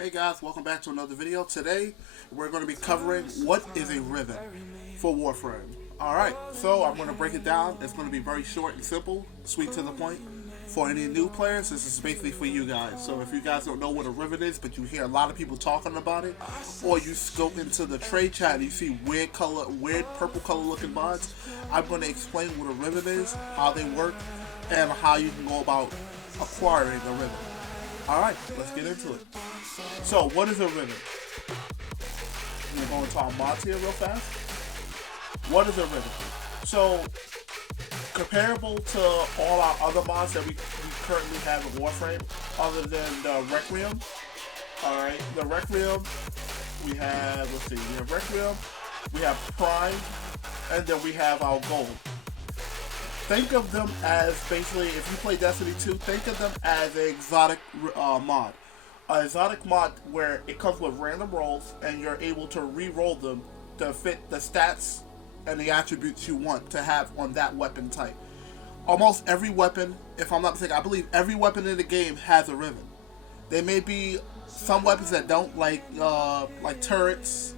Hey guys, welcome back to another video. Today, we're going to be covering what is a riven for Warframe. Alright, so I'm going to break it down. It's going to be very short and simple, sweet to the point. For any new players, this is basically for you guys. So if you guys don't know what a riven is, but you hear a lot of people talking about it, or you scope into the trade chat and you see weird purple color looking mods, I'm going to explain what a riven is, how they work, and how you can go about acquiring a riven. Alright, let's get into it. So, what is a riven? I'm going to go into our mods here real fast. What is a riven? So, comparable to all our other mods that we currently have in Warframe, other than the Requiem. Alright, the Requiem, we have Requiem, we have Prime, and then we have our Gold. Think of them as basically, if you play Destiny 2, think of them as an exotic mod. An exotic mod where it comes with random rolls and you're able to re-roll them to fit the stats and the attributes you want to have on that weapon type. Almost every weapon, if I'm not mistaken, I believe every weapon in the game has a riven. There may be some weapons that don't, like turrets.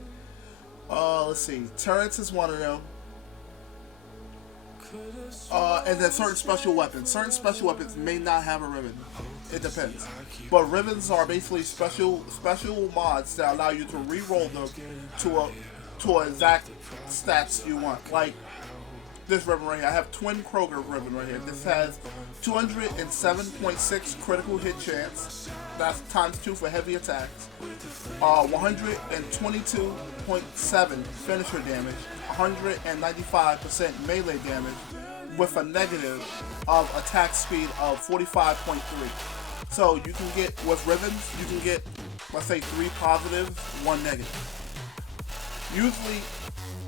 Let's see, turrets is one of them. And then certain special weapons. Certain special weapons may not have a riven. It depends. But rivens are basically special mods that allow you to re-roll them to exact stats you want. Like this riven right here. I have Twin Kroger riven right here. This has 207.6 critical hit chance. That's ×2 for heavy attacks. 122.7 finisher damage. 195% melee damage with a negative of attack speed of 45.3. So you can get, with rivens, you can get, let's say, 3 positives, 1 negative. Usually,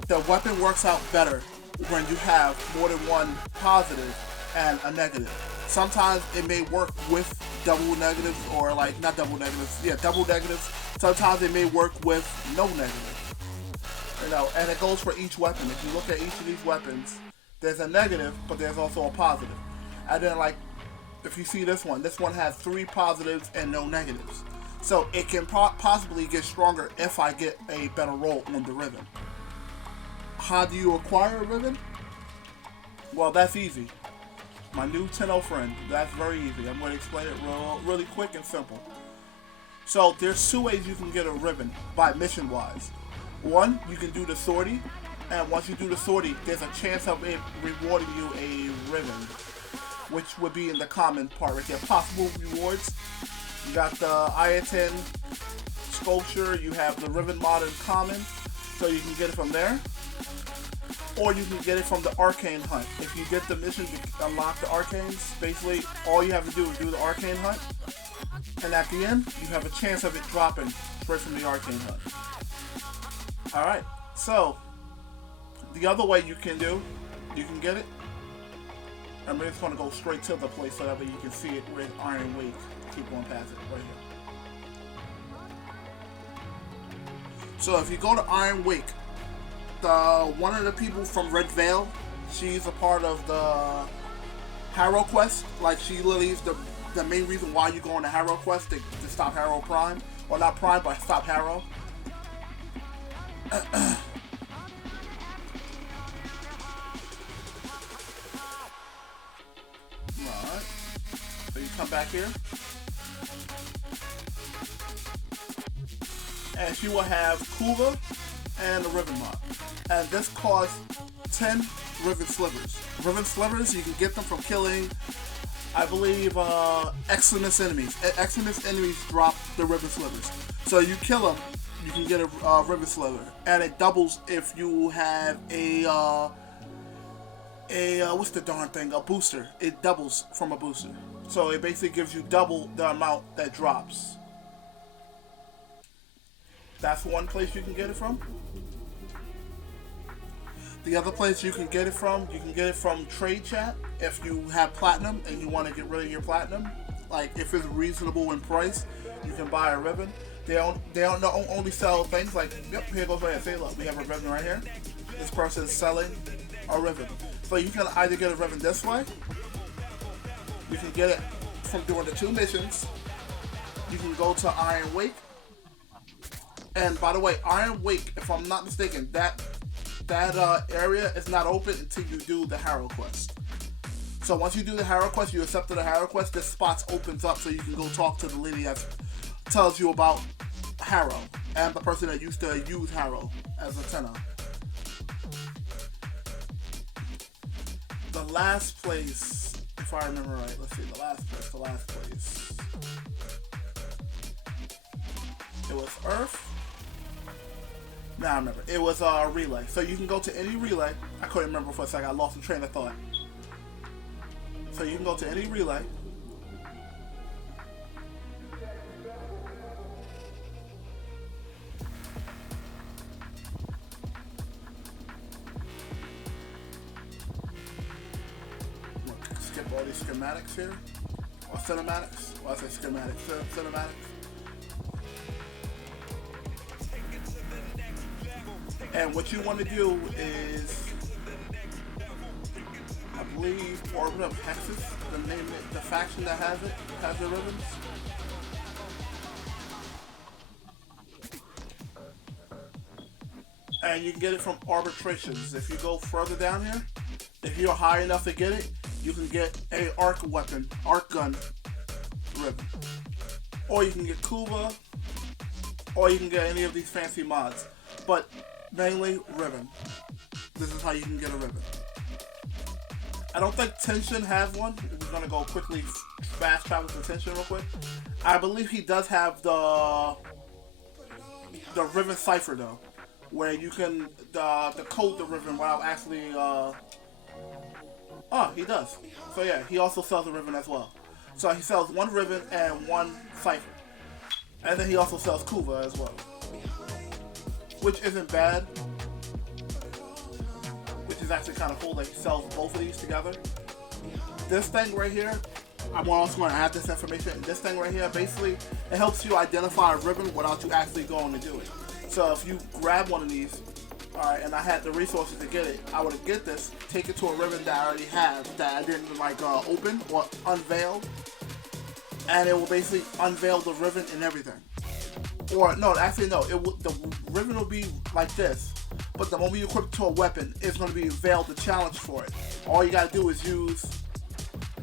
the weapon works out better when you have more than 1 positive and a negative. Sometimes it may work with double negatives, or like, not double negatives, yeah, double negatives. Sometimes it may work with no negatives. You know, and it goes for each weapon. If you look at each of these weapons, there's a negative, but there's also a positive. And then, like, if you see this one has 3 positives and no negatives. So it can possibly get stronger if I get a better roll on the riven. How do you acquire a riven? Well, that's easy. My new 10-0 friend, that's very easy. I'm going to explain it really quick and simple. So there's 2 ways you can get a riven by mission-wise. One, you can do the sortie, and once you do the sortie, there's a chance of it rewarding you a riven, which would be in the common part right there. Possible rewards. You got the Iatan sculpture, you have the riven mod in common, so you can get it from there. Or you can get it from the arcane hunt. If you get the mission to unlock the arcanes, basically all you have to do is do the arcane hunt, and at the end, you have a chance of it dropping straight from the arcane hunt. Alright, so the other way you can get it, I'm just going to go straight to the place so that way you can see it with Iron Wake. Keep going past it right here. So if you go to Iron Wake, one of the people from Red Veil, she's a part of the Harrow quest. Like, she literally is the main reason why you go on the Harrow quest to stop Harrow Prime. Or not Prime, but stop Harrow. Alright, so you come back here, and she will have Kula and the riven mod, and this costs 10 riven slivers. Riven slivers, you can get them from killing, I believe, Extremis enemies. Extremis enemies drop the riven slivers, so you kill them, you can get a riven sliver, and it doubles if you have a what's the darn thing? A booster. It doubles from a booster, so it basically gives you double the amount that drops. That's one place you can get it from. The other place you can get it from, trade chat. If you have platinum and you want to get rid of your platinum, like if it's reasonable in price, you can buy a riven. They don't only sell things like, yep, here goes right here. See, look, we have a riven right here. This person is selling a riven. So you can either get a riven this way, you can get it from doing the 2 missions, you can go to Iron Wake, And by the way, Iron Wake, if I'm not mistaken, that area is not open until you do the Harrow quest. So once you do the Harrow quest, you accepted the Harrow quest, this spot opens up so you can go talk to the lady that tells you about Harrow and the person that used to use Harrow as a tenor. The last place, if I remember right, let's see, the last place. It was Earth. Now I remember. It was a relay. So you can go to any relay. I couldn't remember for a second. I lost the train of thought. So you can go to any relay. Skip all these schematics here. Or cinematics. Well, I say schematics. Cinematics. And what you want to do is, I believe, Orbit of Texas, the name, the faction that has the ribbons. And you can get it from arbitrations. If you go further down here, if you're high enough to get it, you can get a arc gun ribbon. Or you can get Kuva, or you can get any of these fancy mods. But mainly ribbon. This is how you can get a ribbon. I don't think Tension has one. We're gonna go quickly fast travel to Tension real quick. I believe he does have the ribbon cipher though, where you can decode the ribbon without actually. Oh, he does. So yeah, he also sells a ribbon as well. So he sells one ribbon and one cipher, and then he also sells Kuva as well, which isn't bad. Which is actually kind of cool that he sells both of these together. This thing right here, I'm also going to add this information. This thing right here, basically, it helps you identify a ribbon without you actually going to do it. So if you grab one of these, alright, and I had the resources to get it, I would get this, take it to a ribbon that I already have, that I didn't like open or unveil, and it will basically unveil the ribbon and everything. Or no, actually no, the ribbon will be like this, but the moment you equip it to a weapon, it's going to be veiled the challenge for it. All you got to do is use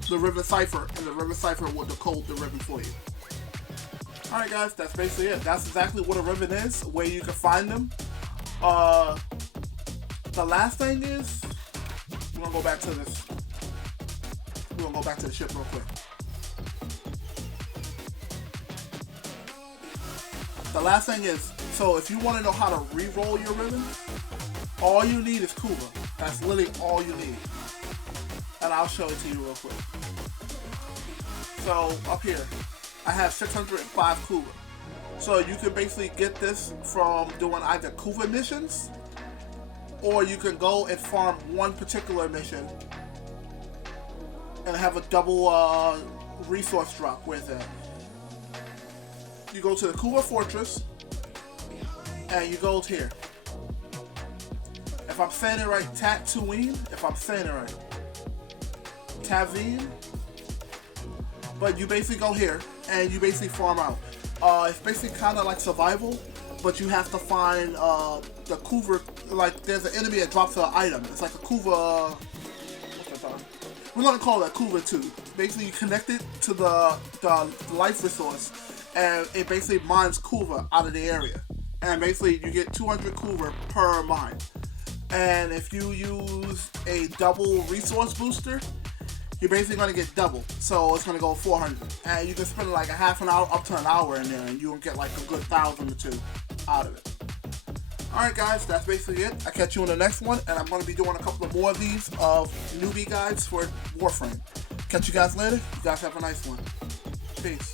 the ribbon cipher, and the ribbon cipher will decode the ribbon for you. Alright guys, that's basically it. That's exactly what a ribbon is, where you can find them. The last thing is, we're going to go back to this. We're going to go back to the ship real quick. The last thing is, so if you want to know how to re-roll your ribbon, all you need is Kuva. That's literally all you need. And I'll show it to you real quick. So up here, I have 605 Kuva. So you can basically get this from doing either Kuva missions, or you can go and farm one particular mission and have a double resource drop with it. You go to the Kuva Fortress, and you go here. If I'm saying it right, Tatooine, if I'm saying it right. Tavine. But you basically go here, and you basically farm out. It's basically kind of like survival, but you have to find the Kuva, like there's an enemy that drops an item. It's like a Kuva, we're going to call it a Kuva tube. Basically you connect it to the life resource, and it basically mines Kuva out of the area. And basically you get 200 Kuva per mine. And if you use a double resource booster, you're basically going to get double. So it's going to go 400. And you can spend like a half an hour up to an hour in there, and you'll get like a good 1,000 or 2 out of it. Alright guys, that's basically it. I'll catch you in the next one, and I'm going to be doing a couple of more of these of newbie guides for Warframe. Catch you guys later. You guys have a nice one. Peace.